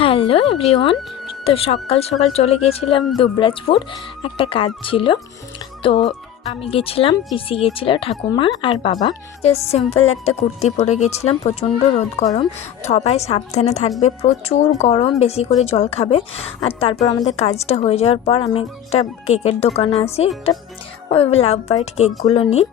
Hello everyone. তো সকাল সকাল চলে গিয়েছিলাম দুবরাজপুর, একটা কাজ ছিল। তো আমি গেছিলাম, পিসি গেছিল, ঠাকুমা আর বাবা। জাস্ট সিম্পল একটা কুর্তি পরে গেছিলাম। প্রচণ্ড রোদ গরম, সবাই সাবধানে থাকবে, প্রচুর গরম, বেশি করে জল খাবে। আর তারপর আমাদের কাজটা হয়ে যাওয়ার পর আমি একটা কেকের দোকানে আসি, একটা ওই লাভ বাইট কেকগুলো নিই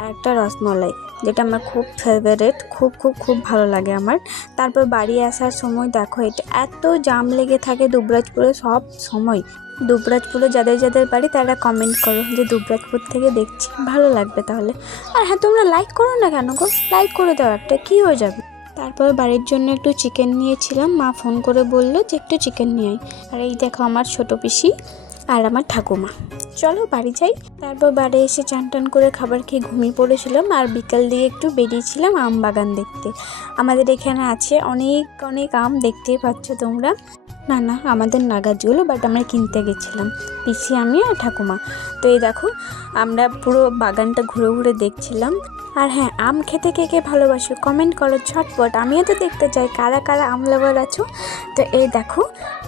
আর একটা রসমলাই, যেটা আমার খুব ফেভারিট, খুব খুব খুব ভালো লাগে আমার। তারপর বাড়ি আসার সময় দেখো, এটা এত জাম লেগে থাকে দুবরাজপুরে সব সময়। দুবরাজপুরে যাদের যাদের বাড়ি তারা কমেন্ট করো যে দুবরাজপুর থেকে দেখছি, ভালো লাগবে তাহলে। আর হ্যাঁ, তোমরা লাইক করো না কেন গো? লাইক করে দাও একটা, কী হয়ে যাবে। তারপর বাড়ির জন্য একটু চিকেন নিয়েছিলাম, মা ফোন করে বললো যে একটু চিকেন নিয়ে আয়। আর এই দেখো আমার ছোটো পিসি আর আমার ঠাকুমা। চলো বাড়ি যাই। তারপর বাড়ি এসে চান টান করে খাবার খেয়ে ঘুমিয়ে পড়েছিলাম। আর বিকাল দিয়ে একটু বেরিয়েছিলাম আম বাগান দেখতে। আমাদের এখানে আছে অনেক অনেক আম, দেখতেই পাচ্ছ তোমরা। না না, আমাদের নাগাছগুলো, বাট আমরা কিনতে গেছিলাম পিসি, আমি আর ঠাকুমা। তো এই দেখো, আমরা পুরো বাগানটা ঘুরে ঘুরে দেখছিলাম। আর হ্যাঁ, আম খেতে কে কে ভালোবাসো কমেন্ট করো ঝটপট, আমিও তো দেখতে চাই কারা কারা আম লাভার আছো। তো এই দেখো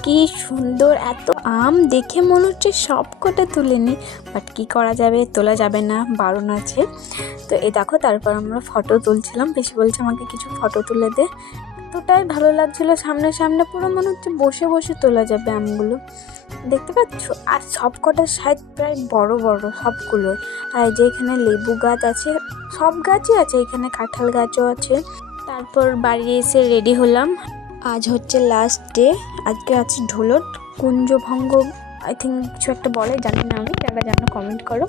কি সুন্দর, এত আম দেখে মনে হচ্ছে সব কটা তুলে নিই, বাট কী করা যাবে, তোলা যাবে না, বারণ আছে। তো এই দেখো, তারপর আমরা ফটো তুলছিলাম, বেশি বলছে আমাকে কিছু ফটো তুলে দে। এতটাই ভালো লাগছিলো, সামনে সামনে পুরো মনে হচ্ছে বসে বসে তোলা যাবে আমগুলো, দেখতে পাচ্ছ। আর সব কটার সাইজ প্রায় বড় বড় সবগুলো। আর যে এখানে লেবু গাছ আছে, সব গাছই আছে, এখানে কাঁঠাল গাছও আছে। তারপর বাড়ি এসে রেডি হলাম। আজ হচ্ছে লাস্ট ডে, আজকে আছে ঢোলট কুঞ্জভঙ্গ, আই থিঙ্ক কিছু একটা বলে, জানি না আমি, যারা জানো কমেন্ট করো।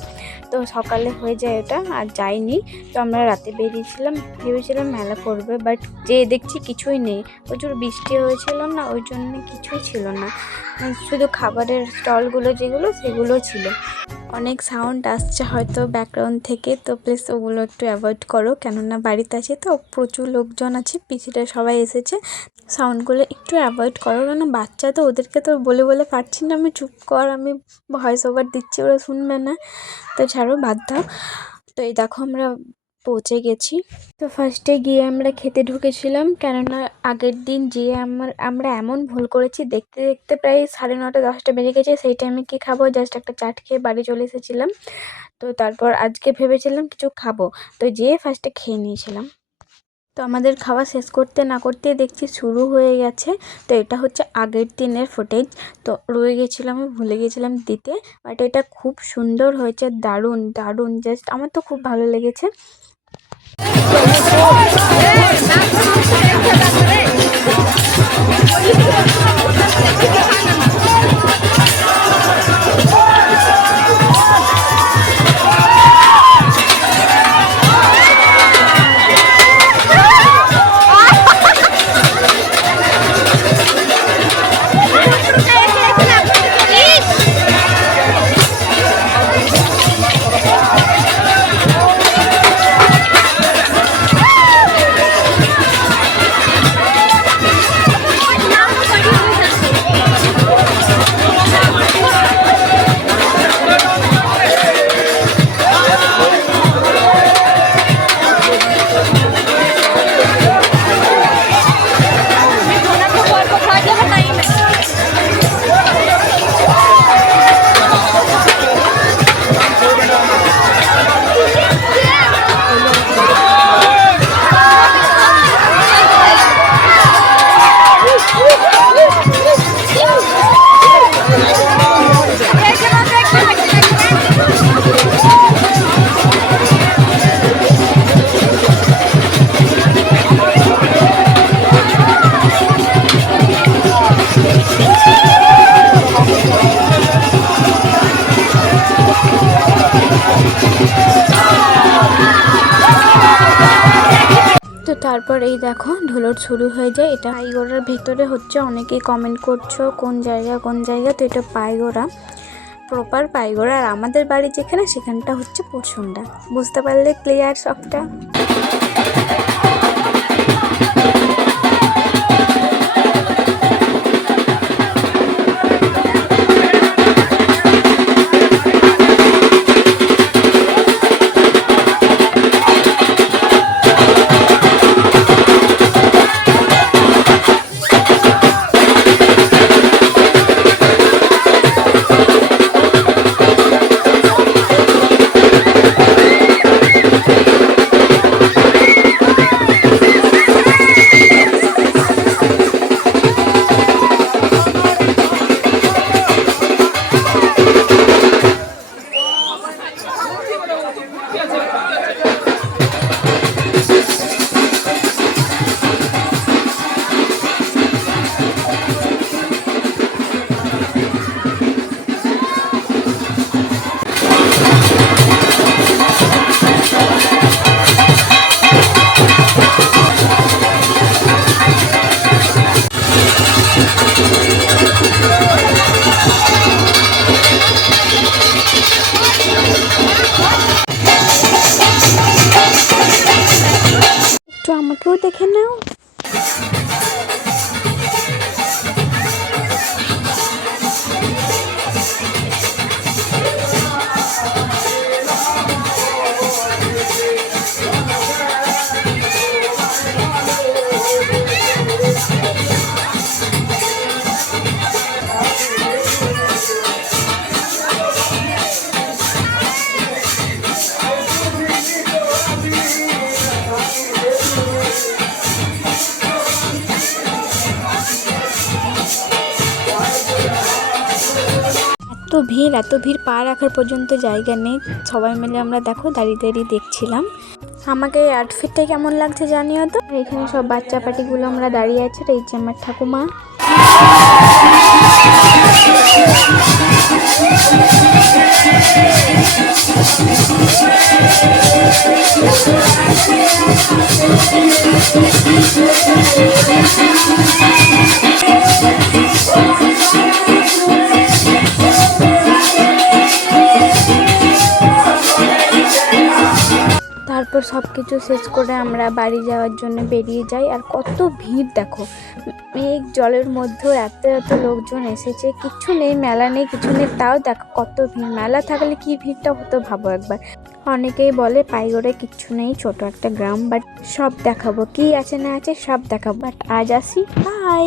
তো সকালে হয়ে যায় এটা, আর যাইনি। তো আমরা রাতে বেরিয়েছিলাম, ভেবেছিলাম মেলা করবে, বাট যে দেখছি কিছুই নেই, প্রচুর বৃষ্টি হয়েছিল না, ওই জন্য কিছুই ছিল না, শুধু খাবারের স্টলগুলো যেগুলো সেগুলো ছিল। অনেক সাউন্ড আসছে হয়তো ব্যাকগ্রাউন্ড থেকে, তো প্লিজ ওগুলো একটু অ্যাভয়েড করো, কেননা বাড়িতে আছে তো, প্রচুর লোকজন আছে, পিছিটা সবাই এসেছে, সাউন্ডগুলো একটু অ্যাভয়েড করো, কেন বাচ্চা তো, ওদেরকে তো বলে বলে পারছি না আমি, চুপ কর, আমি ভয়েস ওভার দিচ্ছি, ওরা শুনবে না, তো ছাড়ো, বাদ দাও। তো এই দেখো আমরা পৌঁছে গেছি। তো ফার্স্টে গিয়ে আমরা খেতে ঢুকেছিলাম, কেননা আগের দিন যেয়ে আমরা এমন ভুল করেছি, দেখতে দেখতে প্রায় 9:30 10টা বেজে গেছে, সেই টাইমে কি খাবো, জাস্ট একটা চাট খেয়ে বাড়ি চলে এসেছিলাম। তো তারপর আজকে ভেবেছিলাম কিছু খাবো, তো যেয়ে ফার্স্টে খেয়ে নিয়েছিলাম। তো আমাদের খাওয়া শেষ করতে না করতে দেখছি শুরু হয়ে গেছে। তো এটা হচ্ছে আগের দিনের ফুটেজ, তো রয়ে গেছিলাম, আমি ভুলে গেছিলাম দিতে, বাট এটা খুব সুন্দর হয়েছে, দারুণ দারুণ, জাস্ট আমার তো খুব ভালো লেগেছে। তো তারপর এই দেখো ঢোলট শুরু হয়ে যায়। এটা পাইগোড়ার ভেতরে হচ্ছে, অনেকেই কমেন্ট করছো কোন জায়গা কোন জায়গা, তো এটা পাইগোড়া, প্রপার পাইগোড়া। আর আমাদের বাড়ি যেখানে, সেখানটা হচ্ছে পছন্দা, বুঝতে পারলে ক্লিয়ার সবটা। একটু আমাকেও দেখে নাও। এত ভিড় পা রাখার পর্যন্ত জায়গা নেই। সবাই মিলে আমরা দেখো দাঁড়িয়ে দাঁড়িয়ে দেখছিলাম। আমাকে এই আউটফিটটা কেমন লাগছে জানিও তো। এখানে সব বাচ্চা পাটিগুলো আমরা দাঁড়িয়ে আছে। এই যে আমার ঠাকুমা। তারপর সব কিছু শেষ করে আমরা বাড়ি যাওয়ার জন্য বেরিয়ে যাই। আর কত ভিড় দেখো, মেঘ জলের মধ্যে এত লোকজন এসেছে। কিছু নেই, মেলা নেই, কিছু নেই, তাও দেখো কত ভিড়। মেলা থাকলে কি ভিড়টা হতো ভাবো একবার। অনেকেই বলে পাইগড়ে কিচ্ছু নেই, ছোট একটা গ্রাম, বাট সব দেখাবো, কি আছে না আছে সব দেখাবো। বাট আজ আসি, বাই।